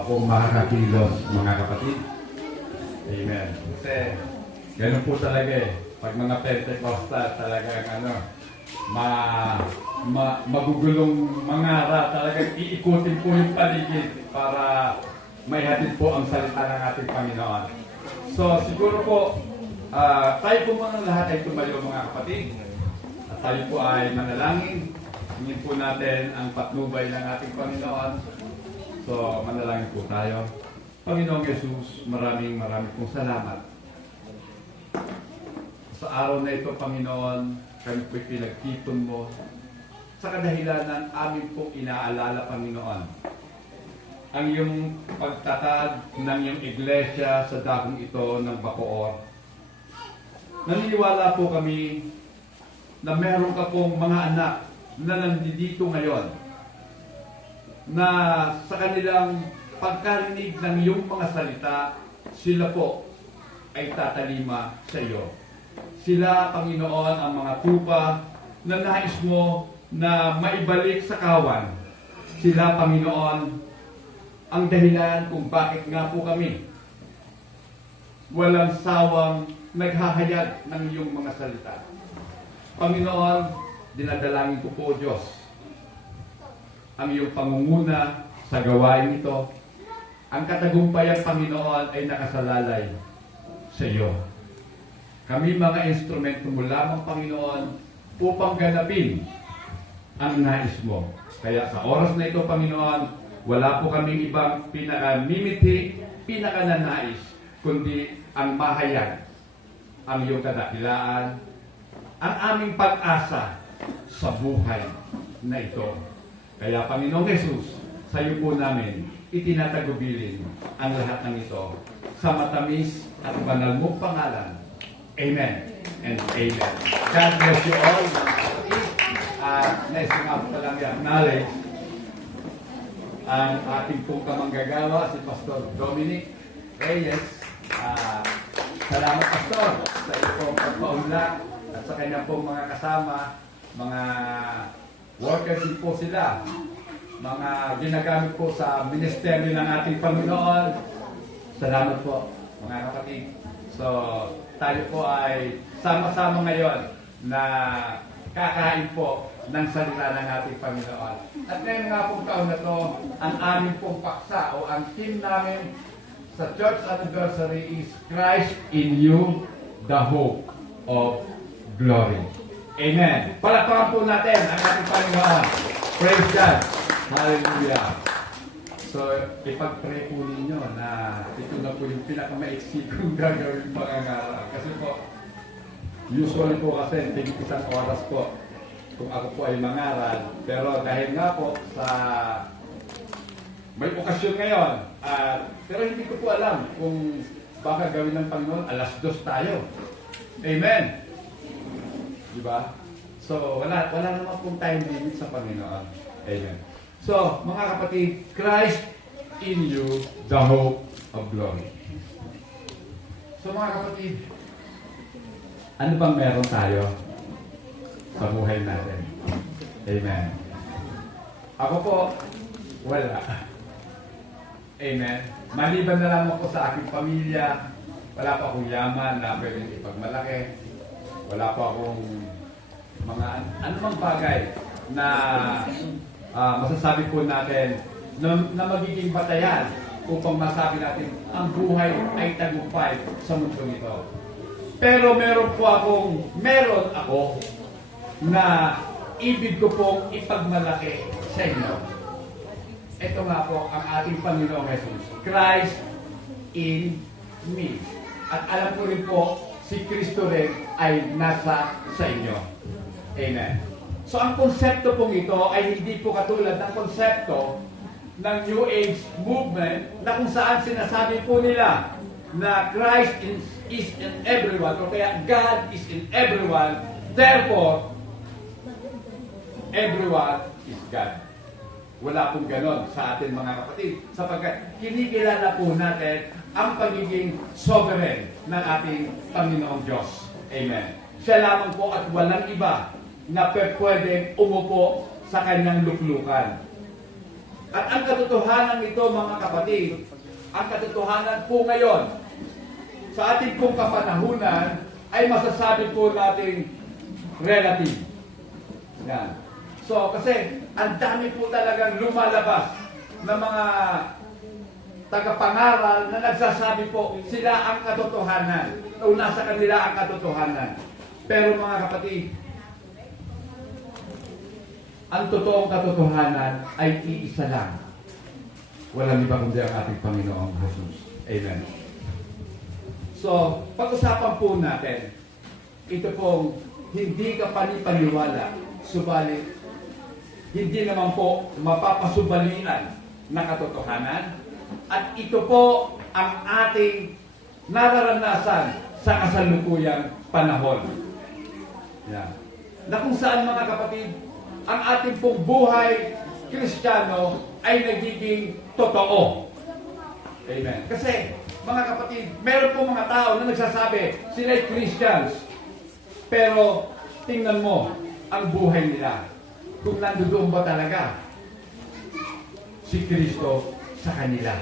akong makakakilos, mga kapatid. Amen. Kasi, ganun po talaga eh. Pag mga Pentecostal, talagang magugulong mangara, talagang iikutin po yung paligid para may hatid po ang salita ng ating Panginoon. So, siguro po, tayo po muna lahat ay tumayo, mga kapatid. At tayo po ay manalangin. Hingin po natin ang patnubay ng ating Panginoon. So, manalangin po tayo. Panginoong Yesus, maraming pong salamat. Sa araw na ito, Panginoon, kami po'y pinagtipon mo sa kadahilanan amin pong inaalala, Panginoon, ang iyong pagtatag ng iyong iglesia sa dakong ito ng Bacoor. Naniniwala po kami na meron ka pong mga anak na nandito ngayon na sa kanilang pagkarinig ng iyong mga salita, sila po ay tatalima sa iyo. Sila, Panginoon, ang mga tupa na nais mo na maibalik sa kawan. Sila, Panginoon, ang dahilan kung bakit nga po kami walang sawang naghahayag ng iyong mga salita. Panginoon, dinadalangin ko po, Diyos, ang iyong pangunguna sa gawain ito. Ang katagumpayang Panginoon ay nakasalalay sa iyo. Kami mga instrumento mo lamang, Panginoon, upang ganapin ang nais mo. Kaya sa oras na ito, Panginoon, wala po kaming ibang pinakamimiti, pinakananais, kundi ang mahayag, ang iyong kadakilaan, ang aming pag-asa sa buhay na ito. Kaya, Panginoong Jesus, sa iyo po namin itinatagubilin ang lahat ng ito sa matamis at banal mong pangalan. Amen and amen. God bless you all. Nais ko nga po lang i-acknowledge ang ating pong kamanggagawa, si Pastor Dominic Reyes. Salamat, Pastor, sa iyong pagpaunlak at sa kanyang pong mga kasama, mga workers din po sila, mga ginagamit po sa ministeryo ng ating Panginoon. Salamat po, mga kapatid. So, tayo po ay sama-sama ngayon na kakain po ng salita ng ating Panginoon. At ngayon nga pong taon na to, ang aming pong paksa o ang theme namin sa church anniversary is Christ in you, the hope of glory. Amen. Palakpakan po natin ang ating Panginoon. Praise God. Hallelujah. So, ipag-pray po ninyo na ito na po yung pinakamaiksi kong gagawin pangangaral. Kasi po, usually po kasi isang oras po kung ako po ay mangaral. Pero dahil nga po sa may okasyon ngayon, pero hindi ko po alam kung baka gawin ng Panginoon, 2:00 tayo. Amen. Diba? So, wala naman pong time limit sa Panginoon. Amen. So, mga kapatid, Christ in you, the hope of glory. So, mga kapatid, ano bang meron tayo sa buhay natin? Amen. Ako po, wala. Amen. Maliban na lang ako sa aking pamilya, wala pa akong yaman na pwedeng ipagmalaki. Wala pa akong mga anumang bagay na masasabi po natin na magiging batayan upang masabi natin ang buhay ay tagumpay sa mundo ito. Pero meron ako na ibig ko pong ipagmalaki sa inyo. Ito nga po ang ating Panginoong Jesus, Christ in me. At alam ko rin po, si Kristo rin ay nasa sa inyo. Amen. So ang konsepto pong ito ay hindi po katulad ng konsepto ng New Age movement na kung saan sinasabi po nila na Christ is in everyone, o kaya God is in everyone, therefore, everyone is God. Wala pong ganon sa atin mga kapatid, sapagkat kinikilala po natin ang pagiging sovereign ng ating Panginoong Diyos. Amen. Siya lamang po at walang iba na pwedeng umupo sa kanyang luklukan. At ang katotohanan ito, mga kapatid, ang katotohanan po ngayon, sa ating pong kapanahunan, ay masasabi po natin relative. Yan. So, kasi ang dami po talagang lumalabas na mga tagapangaral na nagsasabi po sila ang katotohanan. O nasa kanila ang katotohanan. Pero mga kapatid, ang totoong katotohanan ay iisa lang. Walang iba kundi ang ating Panginoong Jesus. Amen. So, pag-usapan po natin, ito pong hindi ka panipaniwala, subalit hindi naman po mapapasubalian na katotohanan. At ito po ang ating nararanasan sa kasalukuyang panahon. Yan. Na kung saan, mga kapatid, ang ating pong buhay Kristiyano ay nagiging totoo. Amen. Kasi, mga kapatid, meron po mga tao na nagsasabi, sila'y Christians. Pero, tingnan mo ang buhay nila. Kung nandoon ba talaga si Kristo sa kanila.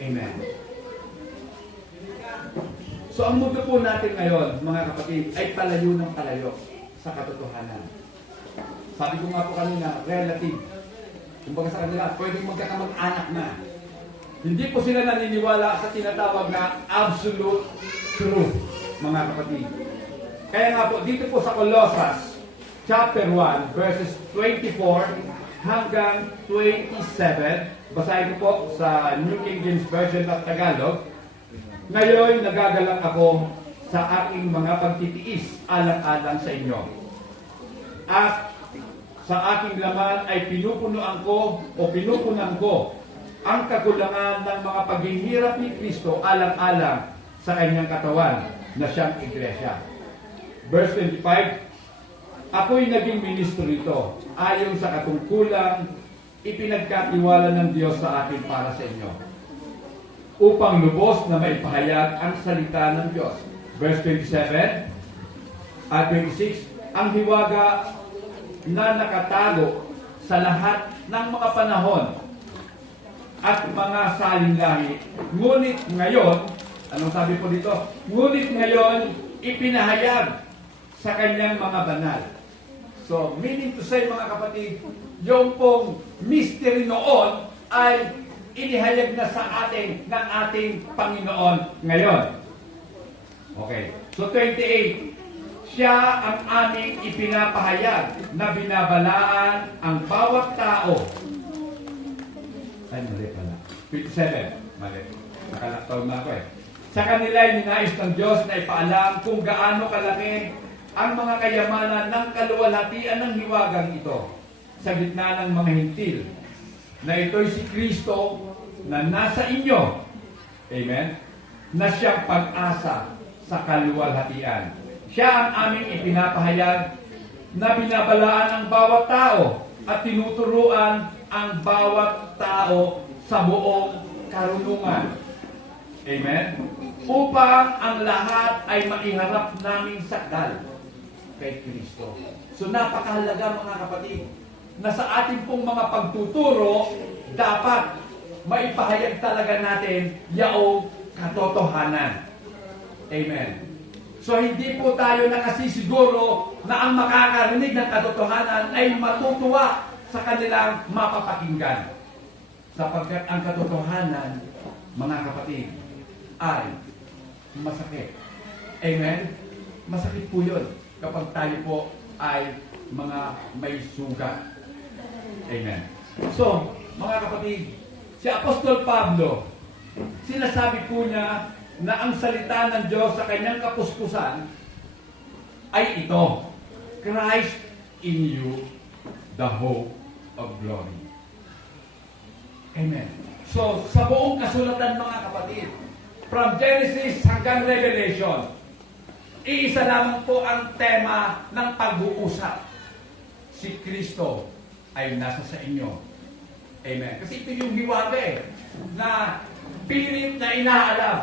Amen. So, ang mundo po natin ngayon, mga kapatid, ay palayo ng palayo sa katotohanan. Sabi ko nga po kanina, relative. Kumbaga sa kanila, pwedeng magkakamag-anak na. Hindi po sila naniniwala sa tinatawag na absolute truth, mga kapatid. Kaya nga po, dito po sa Colossus, chapter 1, verses 24 hanggang 27, basahin ko po sa New King James Version of Tagalog. Ngayon, nagagalak ako sa aking mga pagtitiis alang-alang sa inyo. At sa aking laman ay pinupunan ko ang kakulangan ng mga paghihirap ni Kristo alang-alang sa kanyang katawan na siyang iglesia. Verse 25, ako'y naging ministro nito ayon sa katungkulang ipinagkatiwala ng Diyos sa akin para sa inyo, upang lubos na maipahayag ang salita ng Diyos. Verse 27 at 26, ang hiwaga na nakatago sa lahat ng mga panahon at mga salinglahi. Ngunit ngayon, anong sabi po dito? Ngunit ngayon, ipinahayag sa kanyang mga banal. So, meaning to say, mga kapatid, yung pong mystery noon ay inihayag na sa atin ng ating Panginoon ngayon. Okay. So, 28. Siya ang aming ipinapahayag na binabalaan ang bawat tao. Ay, mali pala. 27. Mali. Nakalaktaw na ako eh. Sa kanila ay ninais ng Diyos na ipaalam kung gaano kalaki ang mga kayamanan ng kaluwalhatian ng hiwagang ito sa gitna ng mga hintil, na ito'y si Kristo na nasa inyo. Amen? Na siyang pag-asa sa kaluwalhatian. Siya ang aming ipinapahayag na binabalaan ang bawat tao at tinuturuan ang bawat tao sa buong karunungan. Amen? Upang ang lahat ay maiharap naming sakdal kay Kristo. So napakahalaga, mga kapatid, na sa ating pong mga pagtuturo, dapat maipahayag talaga natin yaong katotohanan. Amen. So hindi po tayo nakasisiguro na ang makakarinig ng katotohanan ay matutuwa sa kanilang mapapakinggan. Sapagkat ang katotohanan, mga kapatid, ay masakit. Amen? Masakit po yun kapag tayo po ay mga may sugat. Amen. So, mga kapatid, si Apostol Pablo, sinasabi po niya na ang salita ng Diyos sa kanyang kapuspusan ay ito, Christ in you, the hope of glory. Amen. So, sa buong kasulatan, mga kapatid, from Genesis hanggang Revelation, iisa lamang po ang tema ng pag-uusap. Si Kristo ay nasa sa inyo. Amen. Kasi ito yung hiwaga na pilit na inaalam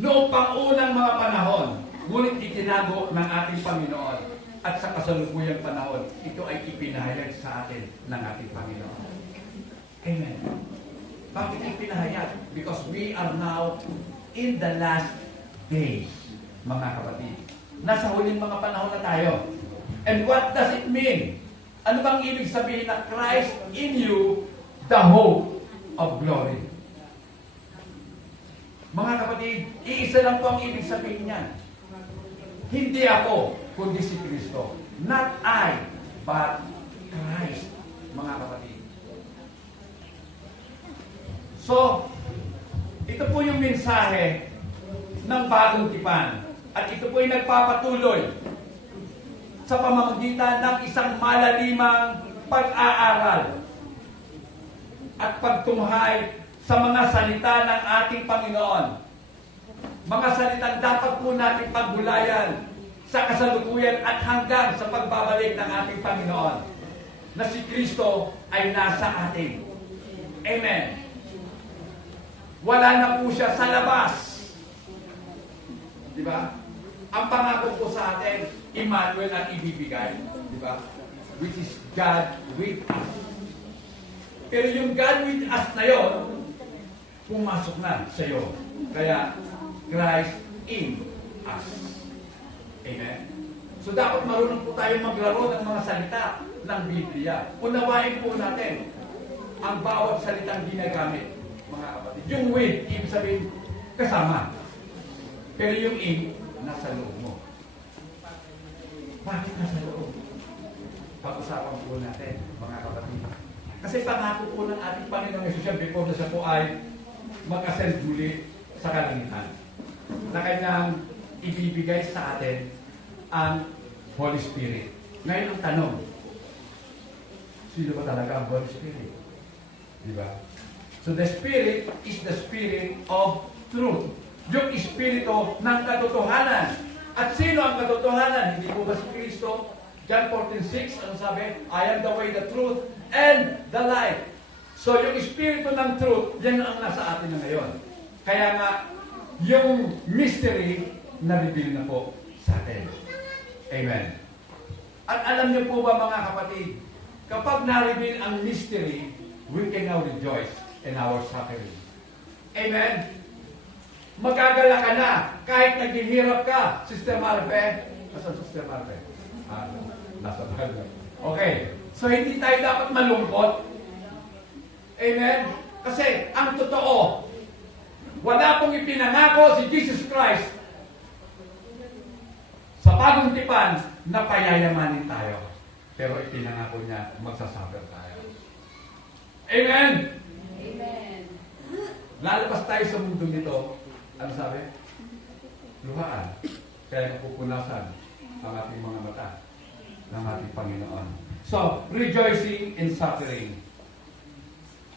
noong pang-unang mga panahon, ngunit itinago ng ating Panginoon. At sa kasalukuyang panahon, ito ay ipinahayag sa atin ng ating Panginoon. Amen. Bakit ipinahayag? Because we are now in the last days, mga kapatid. Nasa huling mga panahon na tayo. And what does it mean? Ano bang ibig sabihin na Christ in you, the hope of glory? Mga kapatid, iisa lang po ang ibig sabihin niyan. Hindi ako, kundi si Kristo. Not I, but Christ, mga kapatid. So, ito po yung mensahe ng bagong tipan. At ito po yung nagpapatuloy sa pamamagitan ng isang malalimang pag-aaral at pagtunghay sa mga salita ng ating Panginoon. Mga salitang dapat po natin pagbulayan sa kasalukuyan at hanggang sa pagbabalik ng ating Panginoon na si Kristo ay nasa atin. Amen. Wala na po siya sa labas. Di ba? Ang pangako po sa atin, Emmanuel ang ibibigay. Di ba? Which is God with us. Pero yung God with us na yun, pumasok na sa iyo. Kaya, Christ in us. Amen? So dapat marunong po tayo maglaro ng mga salita ng Biblia. Unawain po natin ang bawat salitang ginagamit, mga kapatid. Yung with, ibig sabihin, kasama. Pero yung in, nasa loob mo. Bakit nasa loob? Pag-usapan po natin, mga kapatid. Kasi pangako po ng ating Panginoong Yesus before na siya po ay mag-ascend muli sa kalangitan na kanyang ibibigay sa atin ang Holy Spirit. Ngayon ang tanong, sino ba talaga ang Holy Spirit? Di ba? So the Spirit is the Spirit of truth. Yung Espiritu ng katotohanan. At sino ang katotohanan? Hindi po ba si Kristo? John 14:6, ano sabi? I am the way, the truth, and the life. So yung Espiritu ng truth, yan ang nasa atin na ngayon. Kaya nga, yung mystery, nabibili na po sa atin. Amen. At alam niyo po ba mga kapatid, kapag na-reveal ang mystery, we can now rejoice in our suffering. Amen. Magagala ka na kahit naghihirap ka, Sister Marve. Nasaan Sister Marve? Nasa bahay. Okay. So hindi tayo dapat malungkot. Amen. Kasi ang totoo, wala pong ipinangako si Jesus Christ sa bagong tipan na payayamanin tayo. Pero ipinangako niya, magsasuffer tayo. Amen! Amen! Lalabas tayo sa mundo nito, ano sabi? Luhaan. Kaya napupunasan ang ating mga mata ng ating Panginoon. So, rejoicing in suffering.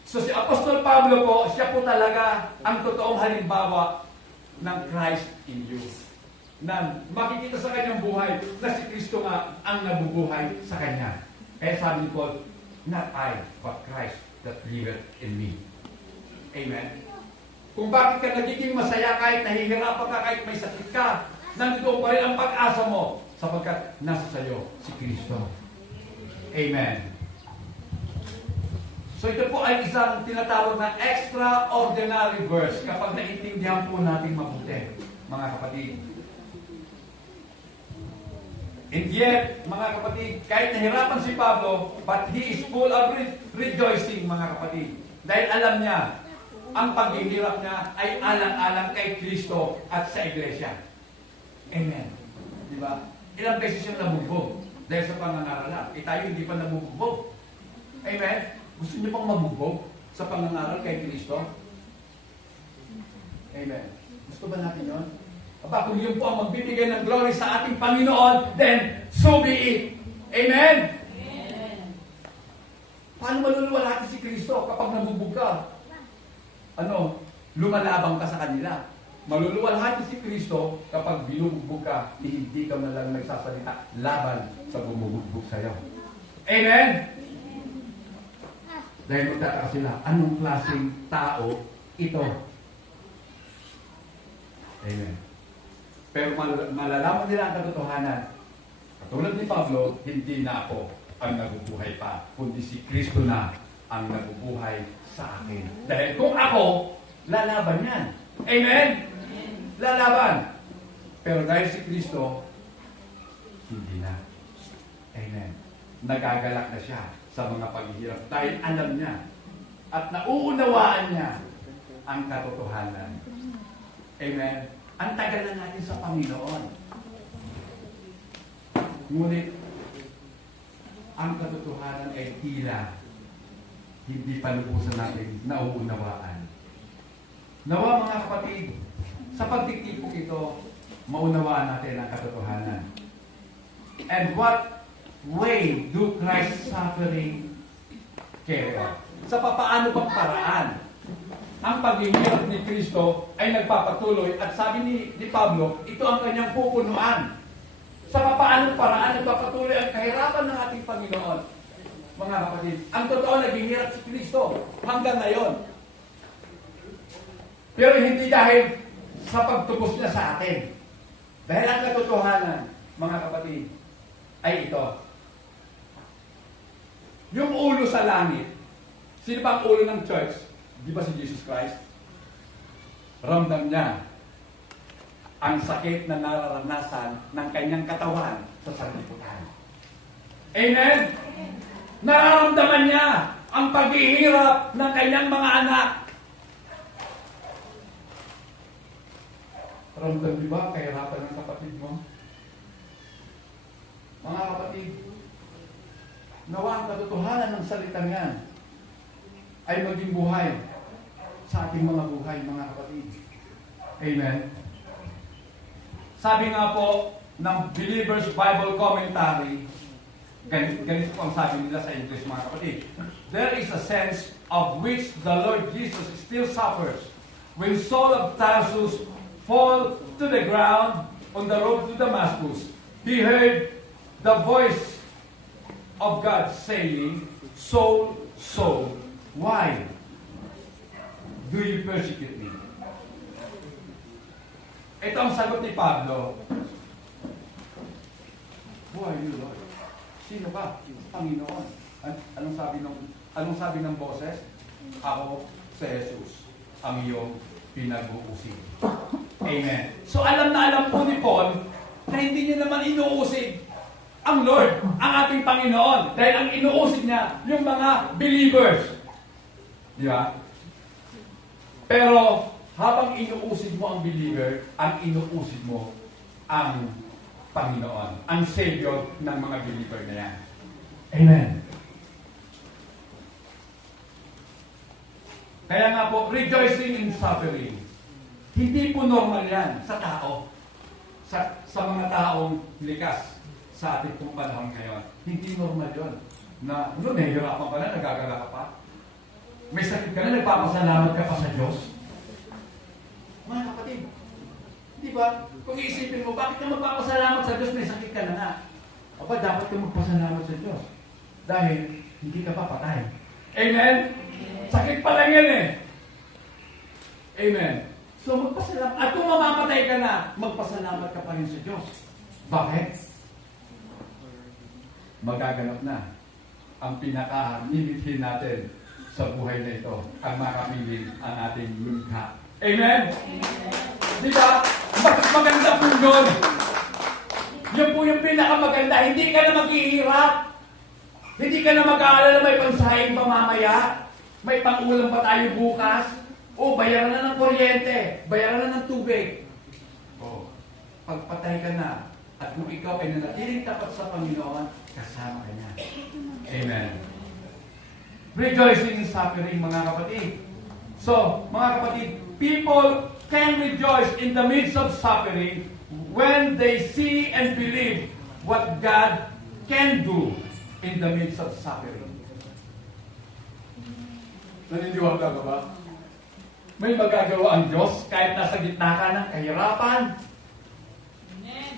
So si Apostol Pablo po, siya po talaga ang totoong halimbawa ng Christ in you. Na makikita sa kanyang buhay na si Kristo nga ang nabubuhay sa kanya. Kaya sabi ni Paul, not I, but Christ that liveth in me. Amen? Kung bakit ka nagiging masaya kahit nahihirapan ka, kahit may sakit ka, nandito pa rin ang pag-asa mo sapagkat nasa sayo si Kristo. Amen? So ito po ay isang tinatawag na extraordinary verse kapag naintindihan po natin mabuti, mga kapatid. And yet, mga kapatid, kahit nahirapan si Pablo, but he is full of rejoicing, mga kapatid. Dahil alam niya, ang paghihirap niya ay alang-alang kay Kristo at sa Iglesia. Amen. Di ba? Ilang beses siyang nabugbog dahil sa pangangaralan. Tayo hindi pa nabugbog. Amen. Gusto niyo pang mabugbog sa pangangaral kay Kristo? Amen. Gusto ba natin yun? Aba, kung yun po ang magbibigay ng glory sa ating Panginoon, then so be it. Amen? Amen. Paano maluluwalhati si Kristo kapag nabubog ka? Ano? Lumalabang ka sa kanila. Maluluwalhati si Kristo kapag binubugbog ka, hindi ka man lang nagsasalita laban sa bumubugbog sa'yo. Amen? Dahil magtataka sila, anong klaseng tao ito? Amen. Pero malalaman nila ang katotohanan. Katulad ni Pablo, hindi na ako ang nabubuhay pa, kundi si Kristo na ang nabubuhay sa akin. Dahil kung ako, lalaban yan. Amen? Lalaban. Pero dahil si Kristo, hindi na. Amen. Nagagalak na siya sa mga paghihirap dahil alam niya at nauunawaan niya ang katotohanan. Amen. Ang tagal na natin sa Panginoon. Ngunit, ang katotohanan ay tila hindi pa lubusan natin nauunawaan. Nawa mga kapatid, sa pagtitipok ito, maunawaan natin ang katotohanan. And what way do Christ's suffering carry on? Sa papaano bang paraan? Ang paghihirap ni Kristo ay nagpapatuloy at sabi ni Pablo, ito ang kanyang pupunuan. Sa papaanong paraan nagpapatuloy ang kahirapan ng ating Panginoon. Mga kapatid, ang totoo naghihirap si Kristo hanggang ngayon. Pero hindi dahil sa pagtubos niya sa atin. Dahil ang katotohanan, mga kapatid, ay ito. Yung ulo sa langit, sino ba ang ulo ng church? Di ba si Jesus Christ? Ramdam niya ang sakit na nararanasan ng kanyang katawan sa sanlibutan. Amen? Nararamdaman niya ang paghihirap ng kanyang mga anak. Ramdam di ba kahirapan ng kapatid mo? Mga kapatid, nawa ang katotohanan ng salitang yan ay maging buhay sa ating mga buhay, mga kapatid. Amen? Sabi nga po ng Believer's Bible Commentary, ganito po ang sabi nila sa English, mga kapatid. There is a sense of which the Lord Jesus still suffers when Saul of Tarsus fall to the ground on the road to Damascus. He heard the voice of God saying, Saul, Saul, why do you persecute me? Ito ang sagot ni Pablo. Who are you, Lord? Sino ba? Panginoon. Anong sabi ng boses? Ako si Jesus, ang iyong pinag-uusig. Amen. So alam na alam po ni Paul na hindi niya naman inuusig ang Lord, ang ating Panginoon. Dahil ang inuusig niya, yung mga believers. Di ba? Pero habang inuusig mo ang believer, ang inuusig mo ang Panginoon, ang Savior ng mga believer na yan. Amen. Kaya nga po, rejoicing in suffering. Hindi po normal yan sa tao. Sa mga taong likas sa ating pong panahon ngayon. Hindi normal yun. Na, nahihirapan ka na, nagagala ka pa. May sakit ka na, nagpapasalamat ka pa sa Diyos. Mga kapatid, di ba? Kung iisipin mo, bakit ka magpapasalamat sa Diyos, may sakit ka na nga. Aba, dapat ka magpasalamat sa Diyos. Dahil, hindi ka pa patay. Amen? Sakit pa lang yan eh. Amen. So, magpasalamat. At kung mamamatay ka na, magpasalamat ka pa rin sa Diyos. Bakit? Magaganap na ang pinaka-limitin natin sa buhay na ito, ang makapiling ang ating lumikha. Amen? Di ba? Mas maganda po yun. Yun po yung pinakamaganda. Hindi ka na maghihirap. Hindi ka na mag-aalala may pansahing pamamaya. May pang-ulam pa tayo bukas. O, bayaran na ng kuryente. Bayaran na ng tubig. O, pagpatay ka na. At kung ikaw ay nanatiling tapat sa Panginoon, kasama ka niya. Amen. Rejoicing in suffering, mga kapatid. So, mga kapatid, people can rejoice in the midst of suffering when they see and believe what God can do in the midst of suffering. Naniniwala ka ba? May magagawa ang Diyos kahit nasa gitna ka ng kahirapan. Amen!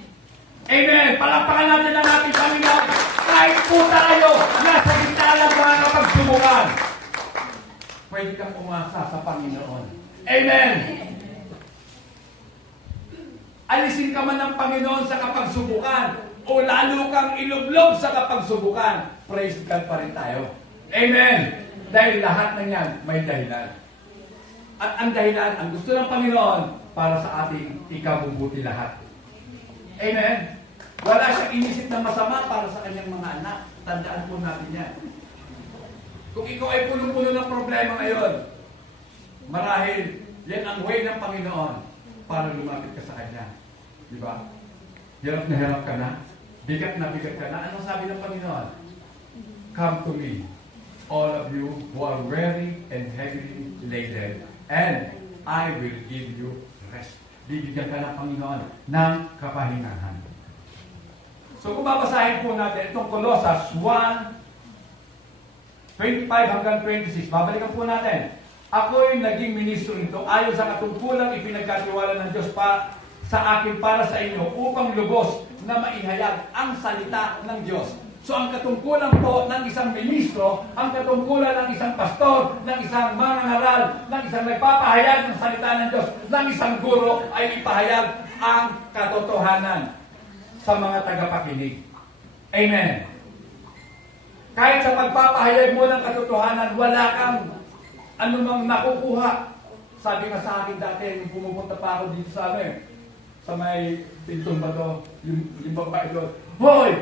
Amen! Palakpakan natin ang ating Panginoon. Kahit po tayo nasa gitna ng mga pagsubukan, pwede kang umasa sa Panginoon. Amen! Alisin ka man ng Panginoon sa kapagsubukan o lalo kang ilublob sa kapagsubukan, praise God pa rin tayo. Amen! Dahil lahat ng yan may dahilan. At ang dahilan, ang gusto ng Panginoon para sa ating ikabubuti lahat. Amen? Wala siyang inisip na masama para sa kanyang mga anak. Tandaan po natin yan. Kung ikaw ay punong-puno ng problema ngayon, marahil yan ang way ng Panginoon para lumapit ka sa Kanya. Di ba? Hirap na hirap ka na. Bigat na bigat ka na. Anong sabi ng Panginoon? Come to me, all of you who are weary and heavily laden, and I will give you rest. Bibigyan ka ng Panginoon ng kapahingahan. So kung babasahin po natin itong Colossus 1:25 hanggang 26, babalikan po natin. Ako'y naging ministro nito ayon sa katungkulang ipinagkatiwala ng Diyos sa akin para sa inyo upang lubos na maihayag ang salita ng Diyos. So ang katungkulan po ng isang ministro, ang katungkulan ng isang pastor, ng isang mangangaral, ng isang nagpapahayag ng salita ng Diyos, ng isang guro ay ipahayag ang katotohanan sa mga tagapakinig. Amen. Kahit sa pagpapahayag mo ng katotohanan, wala kang anumang nakukuha. Sabi nga sa akin dati, nung pumupunta pa ako dito sa amin, sa may pintong ba to, yung babae doon, hoy!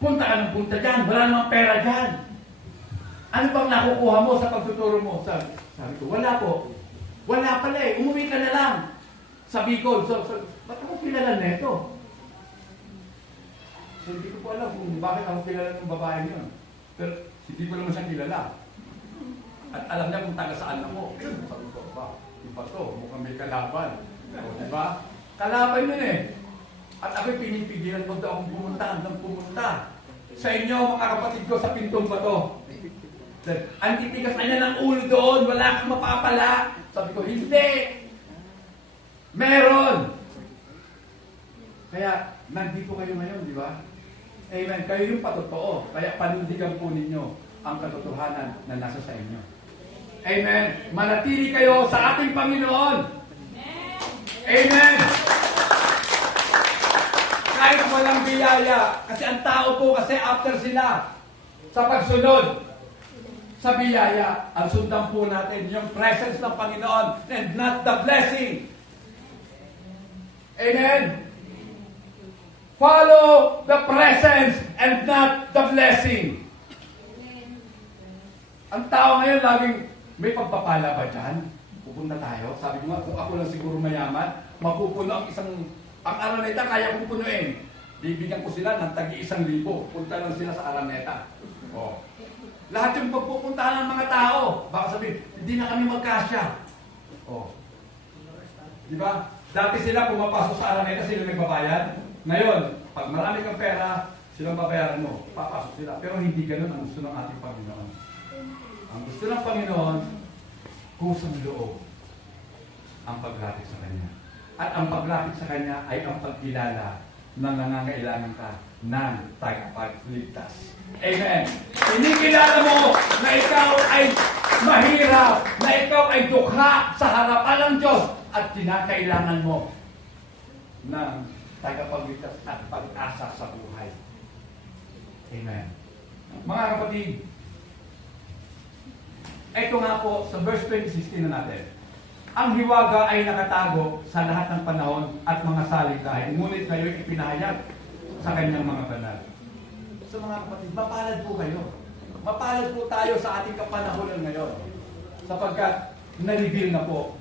Punta ka ng punta dyan, wala namang pera dyan. Ano bang nakukuha mo sa pagtuturo mo? Sabi ko, wala po. Wala pala eh, umuwi ka na lang. Sabi ko, ba't ako kilala neto? So, hindi ko po alam kung bakit ako kilala ng babae yun. Pero hindi ko naman siya kilala. At alam niya kung taga saan ako. Sabi ko, ba, iba to, mukhang may kalaban. O, diba? Kalaban yun eh. At ako'y pinipigilan ko daw akong pumunta hanggang pumunta. Sa inyo, mga kapatid ko, sa pintong ba to? Ang titigas na niya ng ulo doon, wala kang mapapala. Sabi ko, hindi. Meron. Kaya, nandito kayo ngayon, di ba? Amen. Kayo yung patotoo. Kaya panindigan po ninyo ang katotohanan na nasa sa inyo. Amen. Manatili kayo sa ating Panginoon. Amen. Kahit walang biyaya, kasi ang tao po kasi after sila sa pagsunod sa biyaya, ang sundan po natin yung presence ng Panginoon and not the blessing. Amen. Follow the presence and not the blessing. Ang tao ngayon laging, may pagpapala ba dyan? Pupunta tayo. Sabi ko nga, kung ako lang siguro mayaman, mapupuno ang Araneta kaya kong punuin. Bibigyan ko sila ng tagi-1,000. Punta lang sila sa Araneta. Oh. Lahat yung pagpupuntahan ng mga tao. Baka sabihin, hindi na kami magkasya. Oh. Di ba? Dati sila pumapasok sa Araneta, sila nagbabayad. Ngayon, pag marami kang pera, silang babayaran mo. Papasok sila. Pero hindi ganun ang gusto ng ating Panginoon. Ang gusto ng Panginoon, kusang loob ang paglapit sa Kanya. At ang paglapit sa Kanya ay ang pagkilala na nangangailangan ka ng tagapagligtas. Amen. Inikilala mo na ikaw ay mahirap, na ikaw ay dukha sa harapan ng Diyos at kinakailangan mo ng tagapagligtas at pag-asa sa buhay. Amen. Mga kapatid, ito nga po sa verse 20:16 na natin. Ang hiwaga ay nakatago sa lahat ng panahon at mga saligtahin, ngunit ngayon ipinahayag sa kanyang mga banal. So mga kapatid, mapalad po kayo. Mapalad po tayo sa ating kapanahonan ngayon. Sapagkat na-reveal na po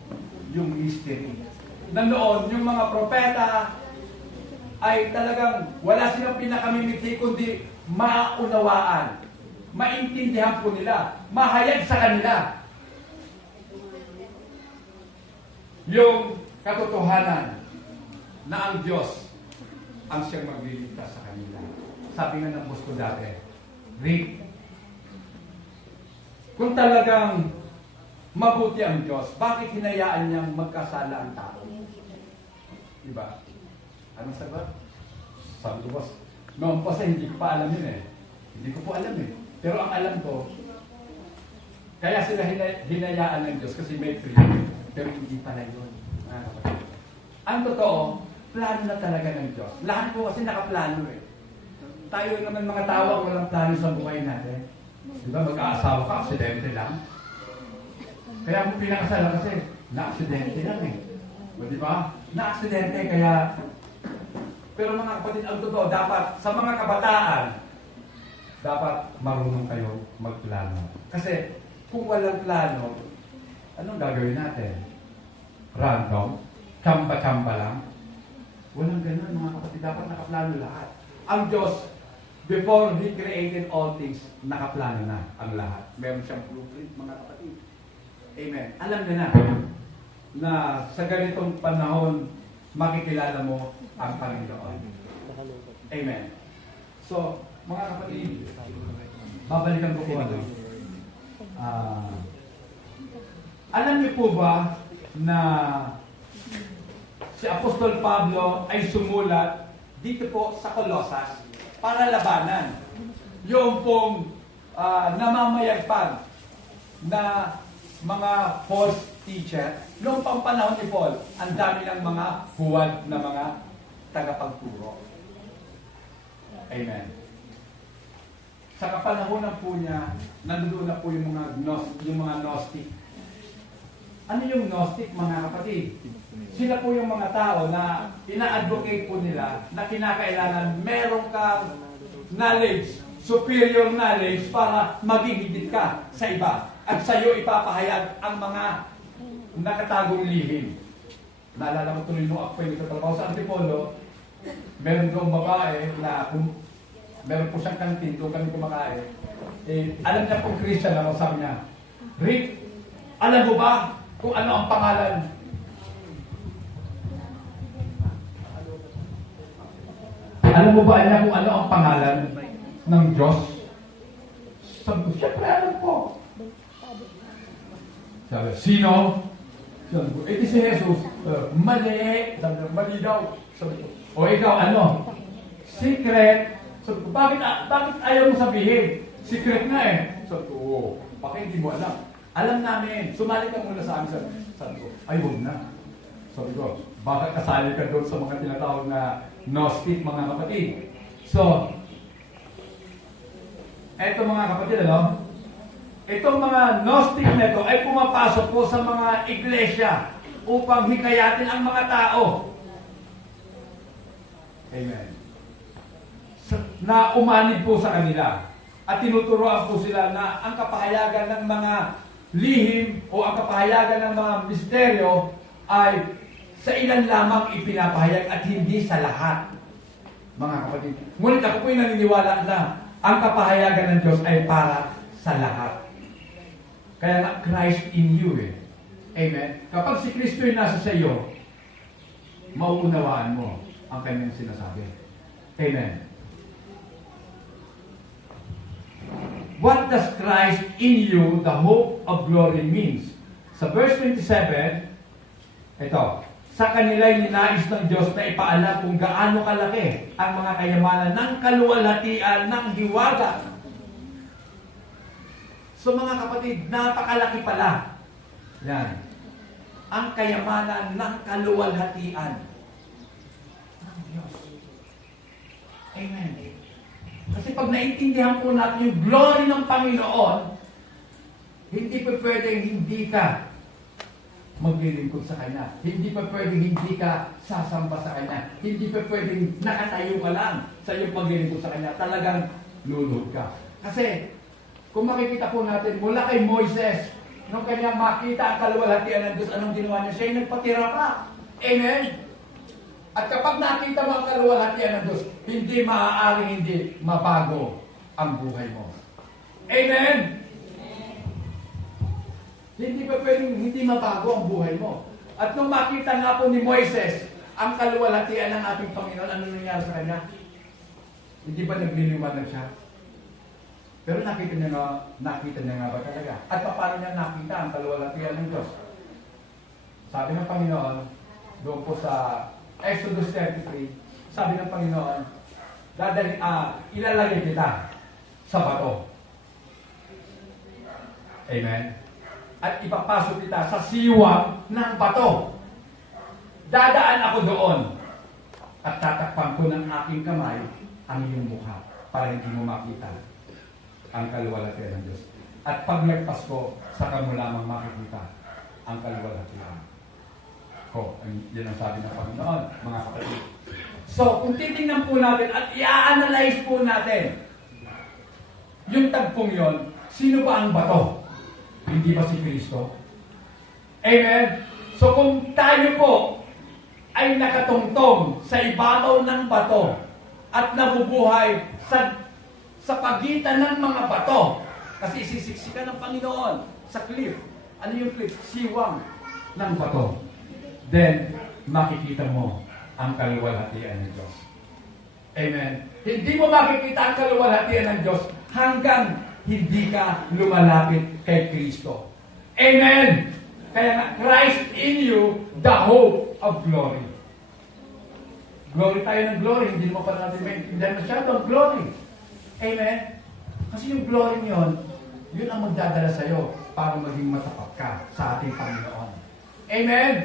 yung mystery. Na noon, yung mga propeta ay talagang wala silang pinakamimiti kundi maunawaan. Maintindihan po nila. Mahayag sa kanila yung katotohanan na ang Diyos ang siyang magliligtas sa kanila. Sabi nga ng gusto dati, Rick, kung talagang mabuti ang Diyos, bakit hinayaan niyang magkasala ang tao? Diba? Anong sagot? Sabi ko, boss, noon pa sa hindi ko pa alam yun eh. Hindi ko po alam eh. Pero ang alam ko, kaya sila hinayaan ng Diyos kasi may freedom. Pero hindi pala yun. Ang totoo, plano na talaga ng Diyos. Lahat po kasi nakaplano eh. Tayo naman mga tao ang walang plano sa buhay natin. Di ba mag-aasawa ka, aksidente lang? Kaya mo pinakasalan kasi, na-aksidente lang eh. O di ba? Na-aksidente, kaya... Pero mga kapatid, ang totoo, dapat, sa mga kabataan, dapat marunong kayo magplano. Kasi, kung walang plano, anong gagawin natin? Random? Chamba-chamba lang? Walang ganun, mga kapatid. Dapat nakaplano lahat. Ang Diyos, before He created all things, nakaplano na ang lahat. Meron siyang blueprint, mga kapatid. Amen. Alam niyo na sa ganitong panahon, makikilala mo ang Panginoon. Amen. So, mga kapatid, babalikan ko po ano. Alam niyo po ba na si Apostol Pablo ay sumulat dito po sa Colosas para labanan yung pong namamayagpag na mga false teacher. Noong pampanahon ni Paul, ang dami ng mga huwad na mga tagapagturo. Amen. Sa kapanahonan po niya, nandoon na po yung mga Gnostic. Ano yung Gnostic, mga kapatid? Sila po yung mga tao na ina-advocate po nila na kinakailangan meron kang knowledge, superior knowledge para maging higit ka sa iba. At sa iyo ipapahayag ang mga nakatagong lihim. Naalala ko tuloy nung ako yung katrabaho sa Antipolo, meron kong babae na meron po siyang kantin, doon kami kumakain. Alam niya po Christian ako, sabi niya, Rick, alam mo ba kung ano ang pangalan? Alam mo ba niya kung ano ang pangalan ng Diyos? Sabi ko, siyempre alam ko. Sabi, sino? Sabi ko, di si Jesus. Mali. Sabi ko, mali daw. Sabi ko, o ikaw, ano? Secret. Sabi ko, bakit ayaw mo sabihin? Secret nga eh. Sabi ko, bakit hindi mo alam? Alam namin. Sumali ka muna sa amin. Sabi ko, ay, huwag na. Sabi ko, baka kasali ka doon sa mga tinatawag na Gnostic, mga kapatid. So, eto mga kapatid, ano? Itong mga Gnostic na ito ay pumapasok po sa mga iglesia upang hikayatin ang mga tao. Amen. Na umanib po sa kanila. At tinuturoan po sila na ang kapahayagan ng mga lihim o ang kapahayagan ng mga misteryo ay sa ilan lamang ipinapahayag at hindi sa lahat. Mga kapatid. Ngunit ako po'y naniniwala na ang kapahayagan ng Diyos ay para sa lahat. Kaya nga, Christ in you eh. Amen? Kapag si Kristo ay nasa sa iyo, mauunawaan mo ang kanyang sinasabi. Amen? What does Christ in you, the hope of glory, means? Sa verse 27, ito, sa kanila'y ninais ng Diyos na ipaalam kung gaano kalaki ang mga kayamanan ng kaluwalhatian ng hiwaga. So mga kapatid, napakalaki pala. Yan. Ang kayamanan ng kaluwalhatian ng Diyos. Amen. Kasi pag naintindihan po natin yung glory ng Panginoon, hindi pa pwedeng hindi ka maglilingkod sa Kanya. Hindi pa pwedeng hindi ka sasamba sa Kanya. Hindi pa pwedeng nakatayo ka lang sa iyong paglilingkod sa Kanya. Talagang lulod ka. Kasi, kung makikita po natin, mula kay Moises, nung kanya makita ang kaluwalhatian ng Diyos, anong ginawa niya? Siya yung nagpatira pa. Amen? At kapag nakita mo ang kaluwalhatian ng Diyos, hindi maaaring hindi mabago ang buhay mo. Amen? Hindi pa pwedeng hindi mabago ang buhay mo. At nung makita nga po ni Moises ang kaluwalhatian ng ating Panginoon, ano nangyari sa kanya? Hindi ba nagliliwanag siya? Pero nakita niya nga ba talaga? At paano niya nakita ang kaluwalhatian ng Diyos? Sabi ng Panginoon, doon po sa Exodus 33, sabi ng Panginoon, ilalagay kita sa bato. Amen? At ipapasok kita sa siwang ng bato. Dadaan ako doon at tatakpan ko ng aking kamay ang iyong mukha para hindi mo makita. ang kaluwalhatian ng Diyos. At pag nagpasko, saka mo lamang makikita ang kaluwalhatian ko. Yan ang sabi ng Panginoon, mga kapatid. So, kung titingnan po natin at i-analyze po natin yung tagpong yon, sino ba ang bato? Hindi ba si Kristo? Amen? So, kung tayo po ay nakatungtong sa ibabaw ng bato at nabubuhay sa pagitan ng mga bato, kasi isisiksikan ng Panginoon sa cliff. Ano yung cliff? Siwang ng bato. Then, makikita mo ang kaluwalhatian ng Diyos. Amen. Hindi mo makikita ang kaluwalhatian ng Diyos hanggang hindi ka lumalapit kay Kristo. Amen. Kaya nga, Christ in you, the hope of glory. Glory tayo ng glory. Hindi mo pa natin maintindihan masyado ang glory. Amen. Kasi yung glory yun ang magdadala sa'yo para maging matapat ka sa ating Panginoon. Amen.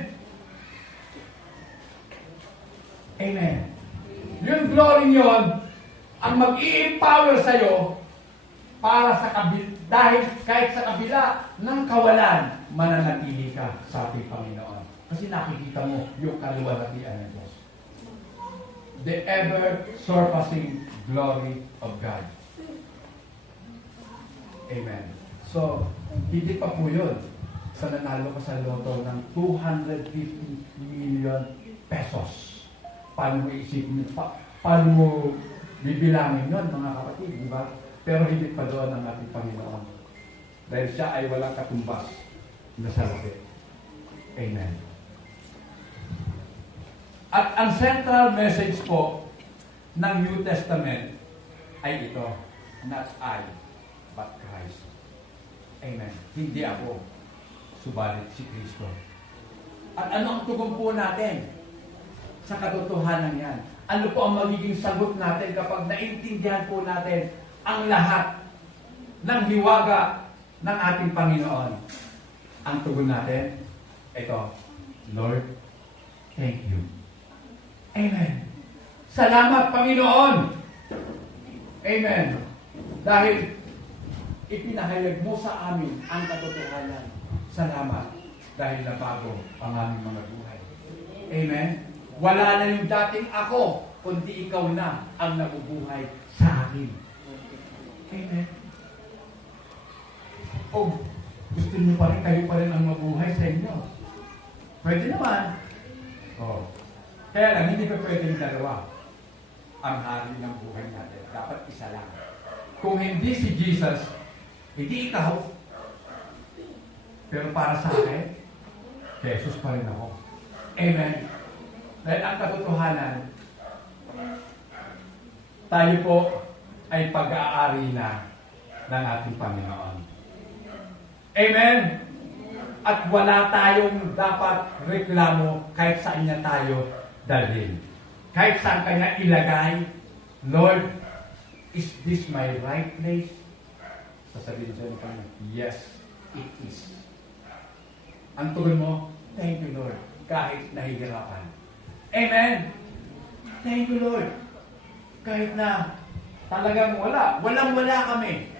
Amen. Yung glory yun ang mag-i-empower sa'yo para sa dahil kahit sa kabila ng kawalan, mananatili ka sa ating Panginoon. Kasi nakikita mo yung kaluwalhatian ng Diyos. The ever-surpassing glory of God. Amen. So, hindi pa po yun sa nanalo ka sa loto ng 250 million pesos. Paano mo isipin? Paano mo bibilangin yun, mga kapatid, di ba? Pero hindi pa doon ang ating Panginoon. Dahil siya ay walang katumbas na salapit. Amen. At ang central message po ng New Testament ay ito, not I, but Christ. Amen. Hindi ako, subalit si Kristo. At ano ang tugon po natin sa katotohanan yan? Ano po ang magiging sagot natin kapag naintindihan po natin ang lahat ng hiwaga ng ating Panginoon? Ang tugon natin, ito, Lord, thank you. Amen. Salamat, Panginoon. Amen. Dahil ipinahayag mo sa amin ang katotohanan. Salamat. Dahil nabago ang aming mga buhay. Amen. Wala na yung dating ako, kundi ikaw na ang nabubuhay sa akin. Amen. O gusto niyo pa rin, kayo pa rin ang mabuhay sa inyo. Pwede naman. Oh. Kaya lang, hindi pa pwedeng dalawa ang hari ng buhay natin. Dapat isa lang. Kung hindi si Jesus, hindi ikaw. Pero para sa akin, Jesus pa rin ako. Amen. Dahil ang katotohanan, tayo po ay pag-aari na ng ating Panginoon. Amen. At wala tayong dapat reklamo kahit saan niya tayo dalhin. Kahit saan kanya ilagay, Lord, is this my right place? Sasabihin sa Panginoon, yes, it is. Ang tugon mo, thank you, Lord, kahit nahihirapan. Amen. Thank you, Lord. Kahit na talagang walang-wala kami.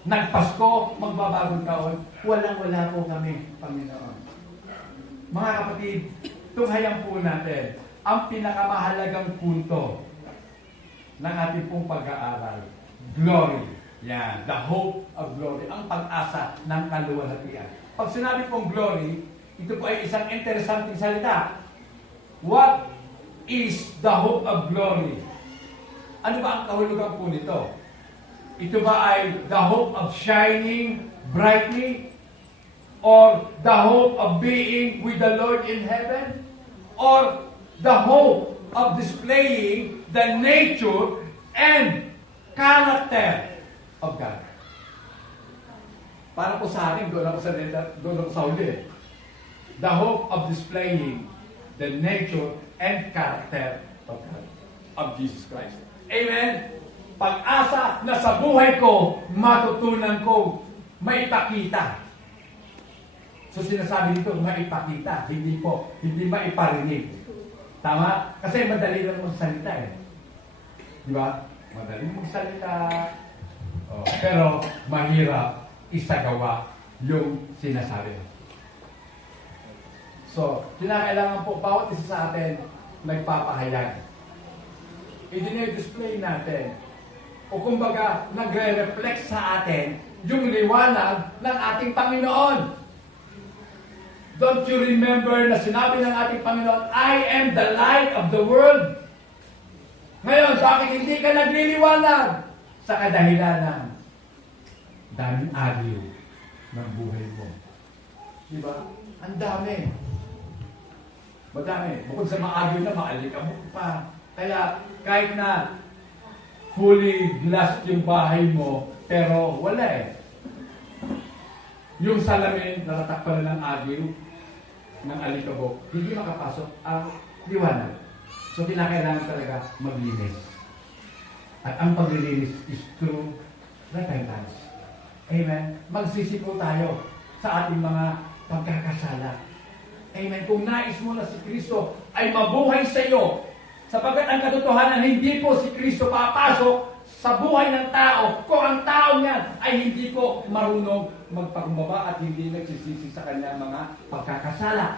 Nagpasko, magbabagong taon, walang-wala po kami, Panginoon. Mga kapatid, tunghayan po natin ang pinakamahalagang punto ng ating pong pag-aaral. Glory. Yan. The hope of glory. Ang pag-asa ng kaluwalhatian. Pag sinabi pong glory, ito po ay isang interesanting salita. What is the hope of glory? Ano ba ang kahulugan po nito? Ito ba ay the hope of shining brightly? Or the hope of being with the Lord in heaven? Or the hope of displaying the nature and character of God? Para po sa akin, doon ako sa huli. The hope of displaying the nature and character of God, of Jesus Christ. Amen? Pag-asa na sa buhay ko, matutunan ko, maipakita. So sinasabi dito, maipakita, hindi maiparinig. Tama? Kasi madali lang magsalita eh. Di ba? Madali magsalita. Pero mahirap isagawa yung sinasabi. So, kinakailangan po bawat isa sa atin nagpapahayag. I-display natin. O kumbaga, nagre-reflect sa atin yung liwanag ng ating Panginoon. Don't you remember na sinabi ng ating Panginoon, I am the light of the world? Ngayon, bakit hindi ka nagliliwanag? Sa kadahilanan, daming agyo ng buhay mo. Diba? Ang dami. Madami. Bukod sa maagyo na, maalikabok pa. Kaya, kahit na fully glass yung bahay mo, pero wala eh. Yung salamin, natatakpan na ng agyo, ng alikabok, hindi makapasok ang liwanag. So, kinakailangan talaga maglinis. At ang paglilinis is through repentance. Amen? Magsisiko tayo sa ating mga pagkakasala. Amen? Kung nais mo na si Kristo ay mabuhay sa iyo, sapagkat ang katotohanan, hindi po si Kristo papasok sa buhay ng tao kung ang tao niyan ay hindi ko marunong magpakumbaba at hindi nagsisisi sa kanyang mga pagkakasala.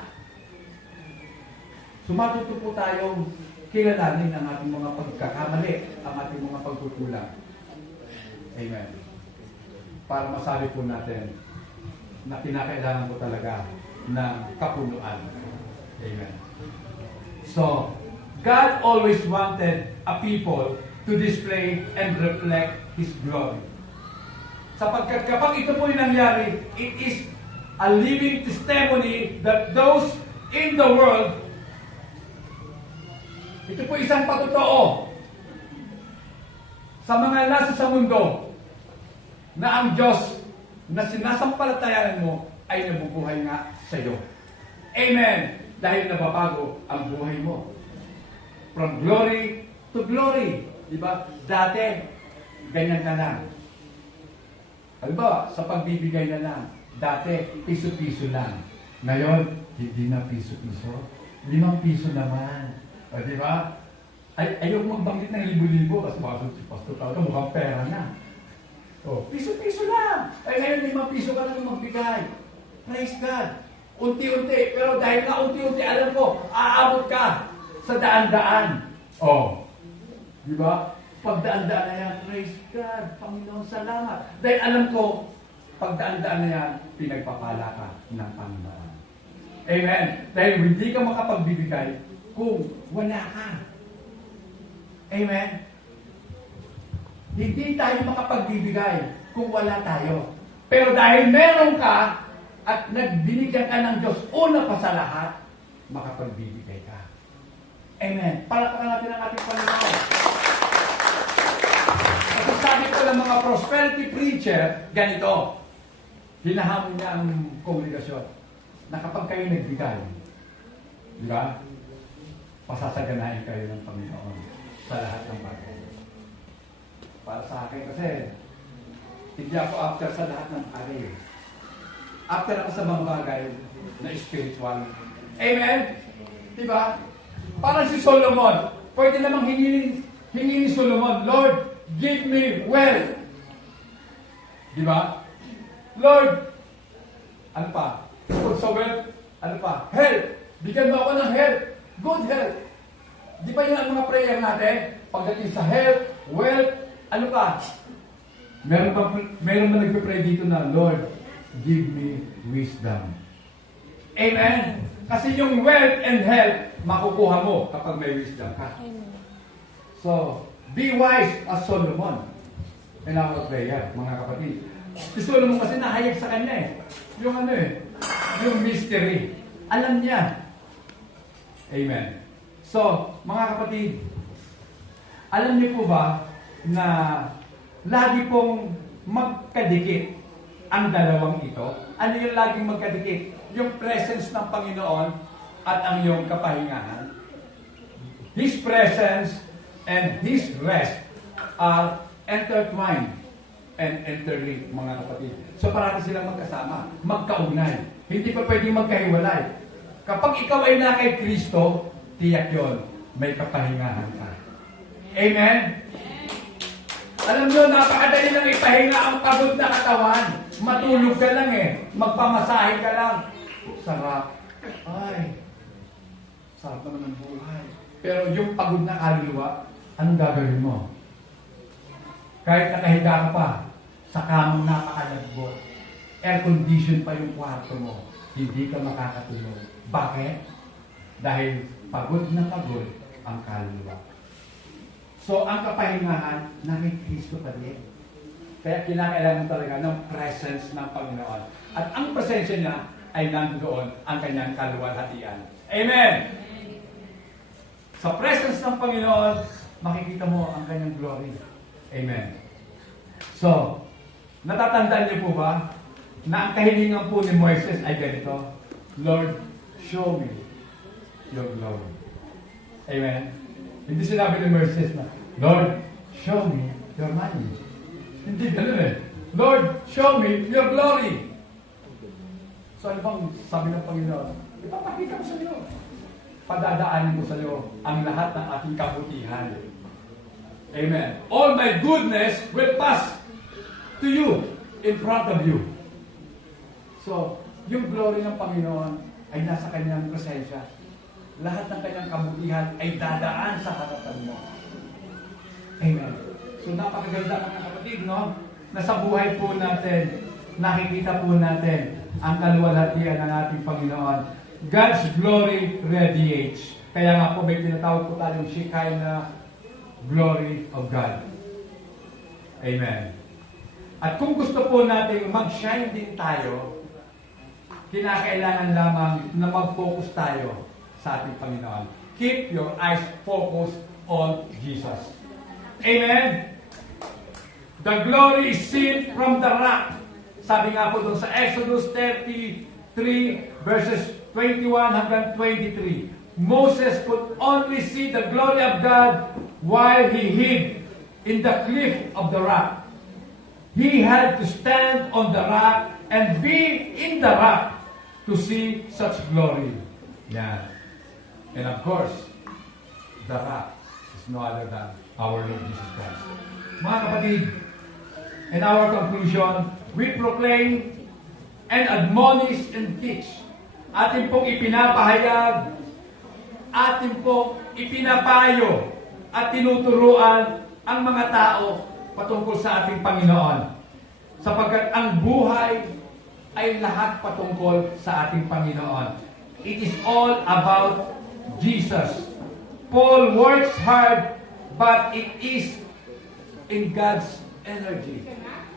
Sumatuto po tayong kilalanin ang ating mga pagkakamali, ang ating mga pagkukulang. Amen. Para masabi po natin na kinakailangan po talaga ng kapunuan. Amen. So, God always wanted a people to display and reflect His glory. Sapagkat kapag ito po yung nangyari, it is a living testimony that those in the world, ito po isang patotoo sa mga nasa sa mundo na ang Diyos na sinasampalatayanan mo ay nabubuhay nga sa iyo. Amen! Dahil nababago ang buhay mo. From glory to glory. Diba? Dati, ganyan na lang. Halimbawa, sa pagbibigay na lang. Dati, piso-piso lang. Ngayon, hindi na piso-piso. 5 piso naman. O, diba? Ayaw magbanggit ng libo-libo. Kasi si Pastor talaga mukhang pera na. O, piso-piso lang. Ay, ngayon, 5 piso ka lang magbigay. Praise God. Unti-unti. Pero dahil na unti-unti, alam ko, aabot ka sa daan-daan. O, diba? Pagdaan-daan na yan, praise God, Panginoon, salamat. Dahil alam ko, pagdaan-daan na yan, pinagpapala ka ng Panginoon. Amen. Dahil hindi ka makapagbibigay kung wala ka. Amen. Hindi tayo makapagbibigay kung wala tayo. Pero dahil meron ka at nagbinigyan ka ng Diyos, una pa sa lahat, makapagbibigay ka. Amen. Palakpakan natin ang ating Panginoon. Kasi sabi ko ng mga prosperity preacher, ganito. Hinahamon niya ang komunikasyon na kapag kayo nagbigay, di ba? Pasasaganahin kayo ng Panginoon sa lahat ng bagay. Para sa akin kasi, hindi ako after sa lahat ng bagay. After ako sa mga bagay na spiritual. Amen? Di ba? Parang si Solomon, pwede namang hingin ni Solomon, Lord, give me wealth. Di ba? Lord, ano pa? Bukod sa wealth, ano pa? Health. Bigyan mo ako ng health. Good health. Di ba yun ang mga prayer natin? Pagdating sa health, wealth, ano pa? Meron ba nagpe-pray dito na, Lord, give me wisdom. Amen? Kasi yung wealth and health, makukuha mo kapag may wisdom ka. So, be wise as Solomon in our prayer, mga kapatid. Si Solomon kasi nahayag sa kanya eh. Yung ano eh, yung mystery. Alam niya. Amen. So, mga kapatid, alam niyo po ba na lagi pong magkadikit ang dalawang ito? Ano yung laging magkadikit? Yung presence ng Panginoon at ang iyong kapahingahan. His presence and His rest are intertwined and interlinked, mga kapatid. So parati silang magkasama, magkaugnay. Hindi pa pwedeng magkahiwalay. Kapag ikaw ay na kay Kristo, tiyak yon, may kapahingahan ka. Amen? Alam nyo, napakadali lang ipahinga ang pagod na katawan. Matulog ka lang eh. Magpamasahe ka lang. Sarap. Ay, sarap naman ang buhay. Pero yung pagod na kaluluwa, anong gagawin mo? Kahit nakahiga ka pa, sa kamang napakalagbot, air condition pa yung kwarto mo, hindi ka makakatulog. Bakit? Dahil pagod na pagod ang kaluluwa. So, ang kapahingahan, namin Kristo pa din. Kaya kinakailangan talaga ng presence ng Panginoon. At ang presensya niya ay nandoon ang kanyang kaluwalhatian. Amen! Sa presence ng Panginoon, makikita mo ang kanyang glory. Amen. So, natatandaan niyo po ba na ang kahilingan po ni Moises ay ganito, Lord, show me your glory. Amen. Hindi sinabi ni Moises na, Lord, show me your money. Hindi ganun eh. Lord, show me your glory. So ano bang sabi ng Panginoon? Ipapakita ko sa iyo. Padadaanin ko sa iyo ang lahat ng aking kabutihan. Amen. All my goodness will pass to you, in front of you. So, yung glory ng Panginoon ay nasa kanyang presensya. Lahat ng kanyang kabutihan ay dadaan sa harapan mo. Amen. So, napakaganda mga kapatid, no? Na sa buhay po natin, nakikita po natin ang kaluwalhatian ng ating Panginoon. God's glory radiates. Kaya nga po may tinatawag po tayong Shekinah glory of God. Amen. At kung gusto po natin mag-shine din tayo, kinakailangan lamang na mag-focus tayo sa ating Panginoon. Keep your eyes focused on Jesus. Amen. The glory is seen from the rock. Sabi nga po doon sa Exodus 33 verses 21 hanggang 23. Moses could only see the glory of God while he hid in the cliff of the rock. He had to stand on the rock and be in the rock to see such glory. Yeah. And of course, the rock is no other than our Lord Jesus Christ. Mga kapatid, in our conclusion, we proclaim and admonish and teach. Atin pong ipinapahayag, atin pong ipinapayo at tinuturuan ang mga tao patungkol sa ating Panginoon. Sapagkat ang buhay ay lahat patungkol sa ating Panginoon. It is all about Jesus. Paul works hard, but it is in God's energy.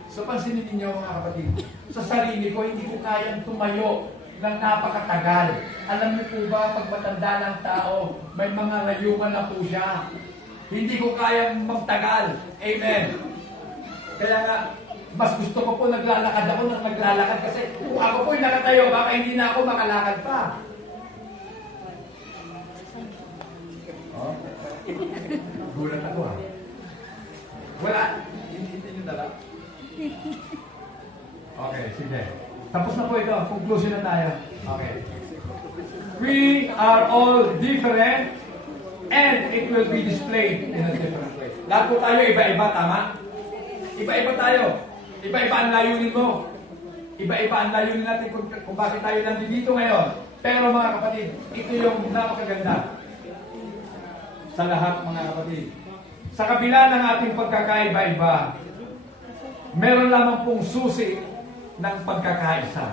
So pansinin niyo mga kapatid, sa sarili ko, hindi ko kayang tumayo ng napakatagal. Alam niyo po ba, pag matanda ng tao, may mga layuman na po siya. Hindi ko kayang magtagal. Amen. Kaya nga, mas gusto ko po naglalakad ako ng naglalakad kasi kung ako po'y nakatayo, baka hindi na ako makalakad pa. Oh. Gulat ako ha. Wala. Hindi nyo dala. Okay, sige. Tapos na po ito. Conclusion na tayo. Okay. We are all different and it will be displayed in a different way. Lahat po tayo iba-iba, tama? Iba-iba tayo. Iba-iba ang layunin mo. Iba-iba ang layunin natin kung bakit tayo nandito ngayon. Pero mga kapatid, ito yung napakaganda sa lahat mga kapatid. Sa kabila ng ating pagkakaiba-iba, meron lamang pong susi ng pagkakaisa.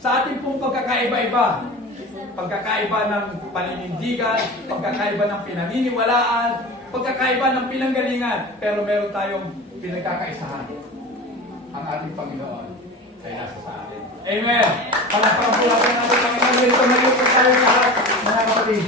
Sa ating pong pagkakaiba-iba, pagkakaiba ng paninindigan, pagkakaiba ng pinaniniwalaan, pagkakaiba ng pinanggalingan, pero meron tayong pinagkakaisahan. Ang ating Panginoon ay nasa sa atin. Amen! Palakpakan po natin ang ating Panginoon. Ito na yung tayo lahat, mga kapatid.